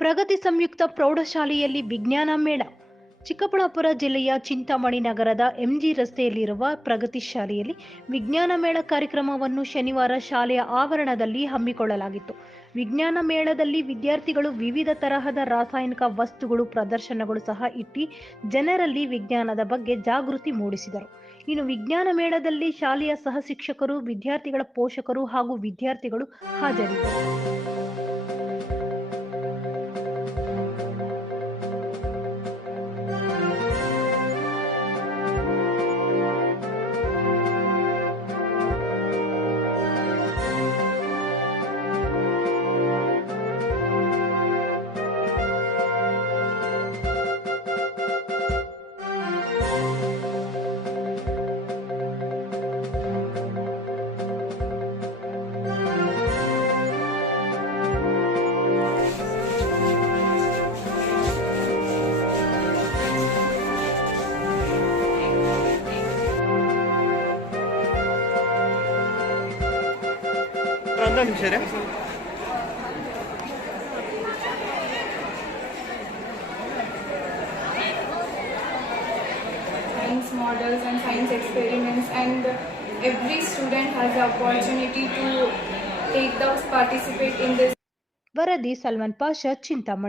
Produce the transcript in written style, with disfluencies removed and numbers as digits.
ಪ್ರಗತಿ ಸಂಯುಕ್ತ ಪ್ರೌಢಶಾಲೆಯಲ್ಲಿ ವಿಜ್ಞಾನ ಮೇಳ. ಚಿಕ್ಕಬಳ್ಳಾಪುರ ಜಿಲ್ಲೆಯ ಚಿಂತಾಮಣಿ ನಗರದ ಎಂಜಿ ರಸ್ತೆಯಲ್ಲಿರುವ ಪ್ರಗತಿ ಶಾಲೆಯಲ್ಲಿ ವಿಜ್ಞಾನ ಮೇಳ ಕಾರ್ಯಕ್ರಮವನ್ನು ಶನಿವಾರ ಶಾಲೆಯ ಆವರಣದಲ್ಲಿ ಹಮ್ಮಿಕೊಳ್ಳಲಾಗಿತ್ತು. ವಿಜ್ಞಾನ ಮೇಳದಲ್ಲಿ ವಿದ್ಯಾರ್ಥಿಗಳು ವಿವಿಧ ತರಹದ ರಾಸಾಯನಿಕ ವಸ್ತುಗಳು ಪ್ರದರ್ಶನಗಳು ಸಹ ಇಟ್ಟು ಜನರಲ್ಲಿ ವಿಜ್ಞಾನದ ಬಗ್ಗೆ ಜಾಗೃತಿ ಮೂಡಿಸಿದರು. ಇನ್ನು ವಿಜ್ಞಾನ ಮೇಳದಲ್ಲಿ ಶಾಲೆಯ ಸಹ ಶಿಕ್ಷಕರು, ವಿದ್ಯಾರ್ಥಿಗಳ ಪೋಷಕರು ಹಾಗೂ ವಿದ್ಯಾರ್ಥಿಗಳು ಹಾಜರಿದ್ದರು. Science models and science experiments, and every student has the opportunity to participate in this. ವರದಿ ಸಲ್ಮಾನ್ ಪಾಷಾ, ಚಿಂತಾಮಣಿ.